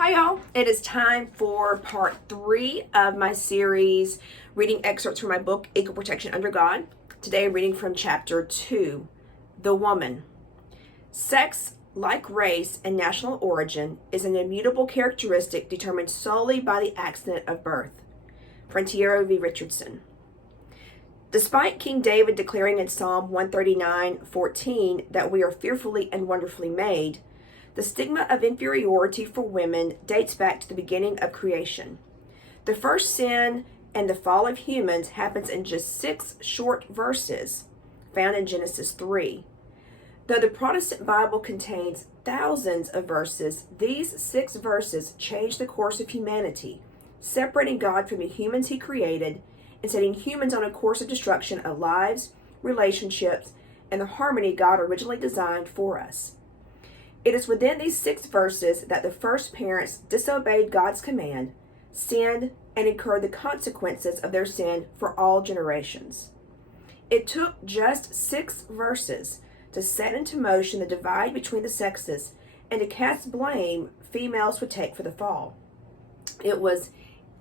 Hi y'all, it is time for part 3 of my series reading excerpts from my book Equal Protection Under God. Today I'm reading from chapter 2, The Woman. Sex, like race and national origin, is an immutable characteristic determined solely by the accident of birth. Frontiero v. Richardson. Despite King David declaring in Psalm 139:14 that we are fearfully and wonderfully made, the stigma of inferiority for women dates back to the beginning of creation. The first sin and the fall of humans happens in just 6 short verses found in Genesis 3. Though the Protestant Bible contains thousands of verses, these 6 verses change the course of humanity, separating God from the humans he created and setting humans on a course of destruction of lives, relationships, and the harmony God originally designed for us. It is within these 6 verses that the first parents disobeyed God's command, sinned, and incurred the consequences of their sin for all generations. It took just 6 verses to set into motion the divide between the sexes and to cast blame females would take for the fall. It was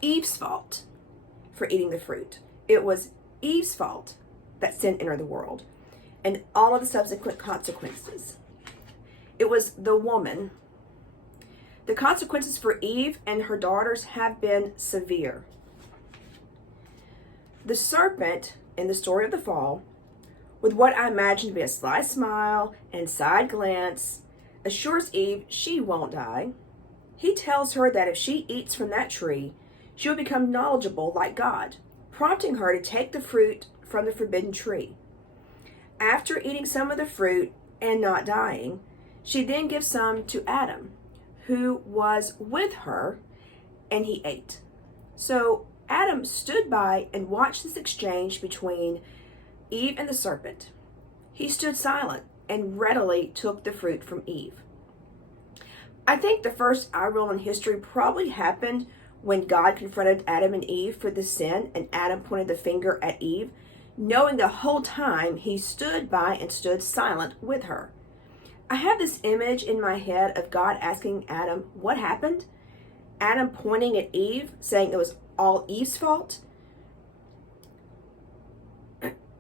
Eve's fault for eating the fruit. It was Eve's fault that sin entered the world, and all of the subsequent consequences. It was the woman. The consequences for Eve and her daughters have been severe. The serpent, in the story of the fall, with what I imagine to be a sly smile and side glance, assures Eve she won't die. He tells her that if she eats from that tree, she will become knowledgeable like God, prompting her to take the fruit from the forbidden tree. After eating some of the fruit and not dying, she then gives some to Adam, who was with her, and he ate. So Adam stood by and watched this exchange between Eve and the serpent. He stood silent and readily took the fruit from Eve. I think the first eye roll in history probably happened when God confronted Adam and Eve for the sin, and Adam pointed the finger at Eve, knowing the whole time he stood by and stood silent with her. I have this image in my head of God asking Adam what happened, Adam pointing at Eve, saying it was all Eve's fault,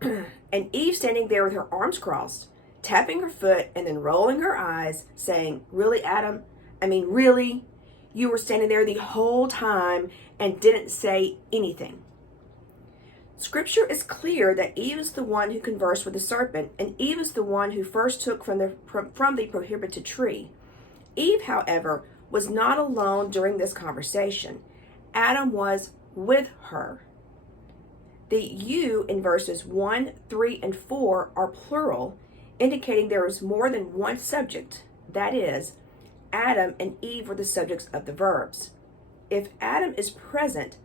and Eve standing there with her arms crossed, tapping her foot and then rolling her eyes, saying, "Really, Adam? I mean, really? You were standing there the whole time and didn't say anything." Scripture is clear that Eve is the one who conversed with the serpent, and Eve is the one who first took from the prohibited tree. Eve, however, was not alone during this conversation. Adam was with her. The you in verses 1, 3, and 4 are plural, indicating there is more than one subject. That is, Adam and Eve were the subjects of the verbs. If Adam is present,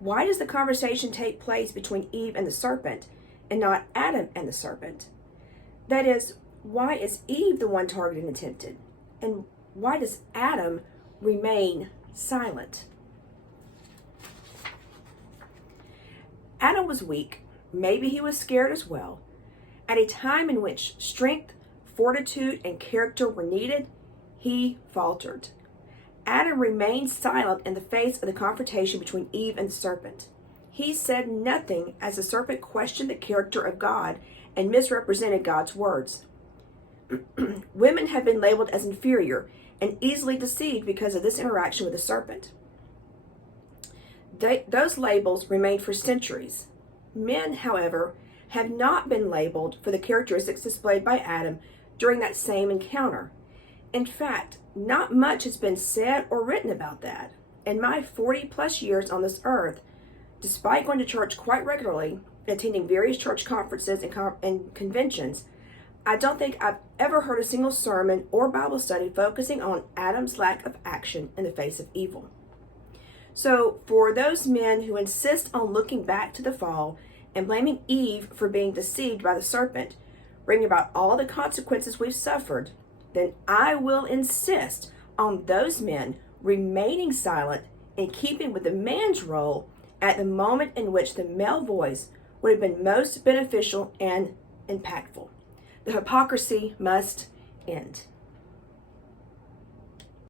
why does the conversation take place between Eve and the serpent and not Adam and the serpent? That is, why is Eve the one targeted and tempted? And why does Adam remain silent? Adam was weak. Maybe he was scared as well. At a time in which strength, fortitude, and character were needed, he faltered. Adam remained silent in the face of the confrontation between Eve and the serpent. He said nothing as the serpent questioned the character of God and misrepresented God's words. Women have been labeled as inferior and easily deceived because of this interaction with the serpent. Those labels remained for centuries. Men, however, have not been labeled for the characteristics displayed by Adam during that same encounter. In fact, not much has been said or written about that. In my 40 plus years on this earth, despite going to church quite regularly, attending various church conferences and conventions, I don't think I've ever heard a single sermon or Bible study focusing on Adam's lack of action in the face of evil. So for those men who insist on looking back to the fall and blaming Eve for being deceived by the serpent, bringing about all the consequences we've suffered, then I will insist on those men remaining silent in keeping with the man's role at the moment in which the male voice would have been most beneficial and impactful. The hypocrisy must end.